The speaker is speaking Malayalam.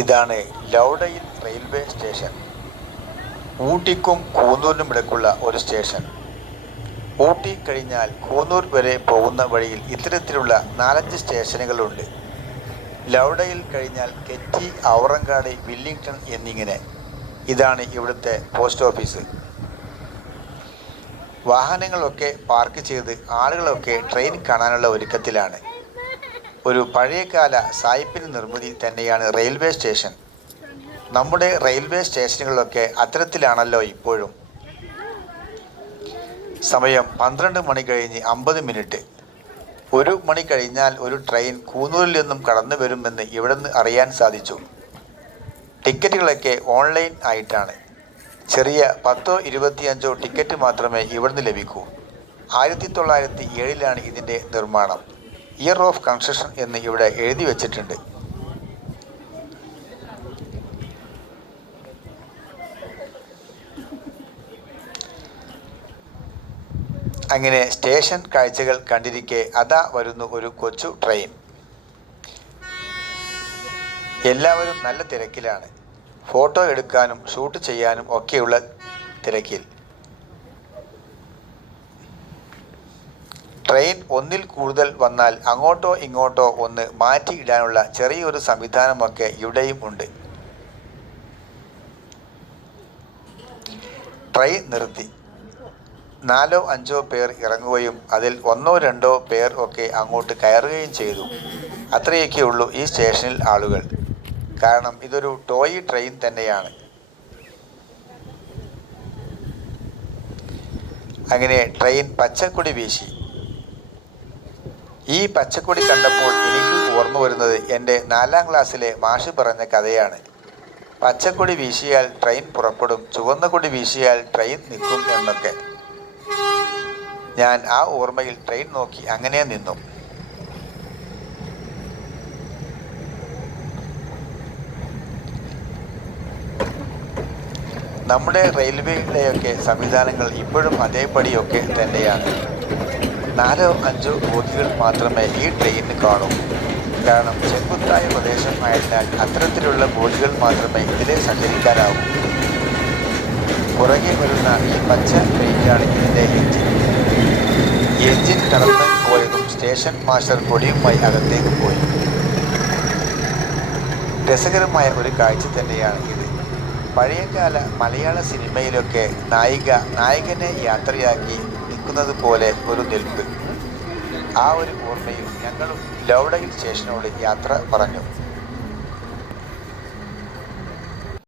ഇതാണ് ലൗഡയിൽ റെയിൽവേ സ്റ്റേഷൻ. ഊട്ടിക്കും കൂന്നൂരിനും ഇടയ്ക്കുള്ള ഒരു സ്റ്റേഷൻ. ഊട്ടി കഴിഞ്ഞാൽ കൂന്നൂർ വരെ പോകുന്ന വഴിയിൽ ഇത്തരത്തിലുള്ള 4-5 സ്റ്റേഷനുകളുണ്ട്. ലൗഡയിൽ കഴിഞ്ഞാൽ കെറ്റി, ഔറങ്കാട്, വില്ലിംഗ്ടൺ എന്നിങ്ങനെ. ഇതാണ് ഇവിടുത്തെ പോസ്റ്റ് ഓഫീസ്. വാഹനങ്ങളൊക്കെ പാർക്ക് ചെയ്ത് ആളുകളൊക്കെ ട്രെയിൻ കാണാനുള്ള ഒരുക്കത്തിലാണ്. ഒരു പഴയകാല സായിപ്പിന് നിർമ്മിതി തന്നെയാണ് റെയിൽവേ സ്റ്റേഷൻ. നമ്മുടെ റെയിൽവേ സ്റ്റേഷനുകളൊക്കെ അത്തരത്തിലാണല്ലോ ഇപ്പോഴും. സമയം 12 മണി കഴിഞ്ഞ് 50 മിനിറ്റ്. 1 മണി കഴിഞ്ഞാൽ ഒരു ട്രെയിൻ കൂന്നൂരിൽ നിന്നും കടന്നു വരുമെന്ന് ഇവിടെ നിന്ന് അറിയാൻ സാധിച്ചു. ടിക്കറ്റുകളൊക്കെ ഓൺലൈൻ ആയിട്ടാണ്. ചെറിയ 10-25 ടിക്കറ്റ് മാത്രമേ ഇവിടുന്ന് ലഭിക്കൂ. 1907 ഇതിൻ്റെ നിർമ്മാണം. ഇയർ ഓഫ് കൺസ്ട്രക്ഷൻ എന്ന് ഇവിടെ എഴുതി വച്ചിട്ടുണ്ട്. അങ്ങനെ സ്റ്റേഷൻ കാഴ്ചകൾ കണ്ടിരിക്കെ അതാ വരുന്നു ഒരു കൊച്ചു ട്രെയിൻ. എല്ലാവരും നല്ല തിരക്കിലാണ്. ഫോട്ടോ എടുക്കാനും ഷൂട്ട് ചെയ്യാനും ഒക്കെയുള്ള തിരക്കിൽ. ട്രെയിൻ ഒന്നിൽ കൂടുതൽ വന്നാൽ അങ്ങോട്ടോ ഇങ്ങോട്ടോ ഒന്ന് മാറ്റി ഇടാനുള്ള ചെറിയൊരു സംവിധാനമൊക്കെ ഇവിടെയും ഉണ്ട്. ട്രെയിൻ നിർത്തി 4-5 പേർ ഇറങ്ങുകയും അതിൽ 1-2 പേർ ഒക്കെ അങ്ങോട്ട് കയറുകയും ചെയ്തു. അത്രയൊക്കെ ഉള്ളൂ ഈ സ്റ്റേഷനിൽ ആളുകൾ. കാരണം ഇതൊരു ടോയ് ട്രെയിൻ തന്നെയാണ്. അങ്ങനെ ട്രെയിൻ പച്ചക്കൊടി വീശി. ഈ പച്ചക്കൊടി കണ്ടപ്പോൾ എനിക്ക് ഓർമ്മ വരുന്നത് എൻ്റെ 4ാം ക്ലാസ്സിലെ മാഷ് പറഞ്ഞ കഥയാണ്. പച്ചക്കൊടി വീശിയാൽ ട്രെയിൻ പുറപ്പെടും, ചുവന്ന കൊടി വീശിയാൽ ട്രെയിൻ നിൽക്കും എന്നൊക്കെ. ഞാൻ ആ ഓർമ്മയിൽ ട്രെയിൻ നോക്കി അങ്ങനെ നിന്നു. നമ്മുടെ റെയിൽവേയുടെയൊക്കെ സംവിധാനങ്ങൾ ഇപ്പോഴും അതേപടിയൊക്കെ തന്നെയാണ്. 4-5 ബോഗികൾ മാത്രമേ ഈ ട്രെയിനിന് കാണൂ. കാരണം ചെങ്കുത്തായ പ്രദേശം ആയതിനാൽ അത്തരത്തിലുള്ള ബോഗികൾ മാത്രമേ ഇതിലെ സഞ്ചരിക്കാനാവൂ. പുറകെ വരുന്ന ഈ പച്ച ട്രെയിനിലാണ് ഇതിൻ്റെ എഞ്ചിൻ. എഞ്ചിൻ കടന്നു പോയതും സ്റ്റേഷൻ മാസ്റ്റർ കൊടിയുമായി അകത്തേക്ക് പോയി. രസകരമായ ഒരു കാഴ്ച തന്നെയാണ് ഇത്. പഴയകാല മലയാള സിനിമയിലൊക്കെ നായകനെ യാത്രയാക്കി നിൽക്കുന്നത് പോലെ ഒരു നിൽപ്പ്. ആ ഒരു ഓർമ്മയിൽ ഞങ്ങളും ലൗഡയിൽ സ്റ്റേഷനോട് യാത്ര പറഞ്ഞു.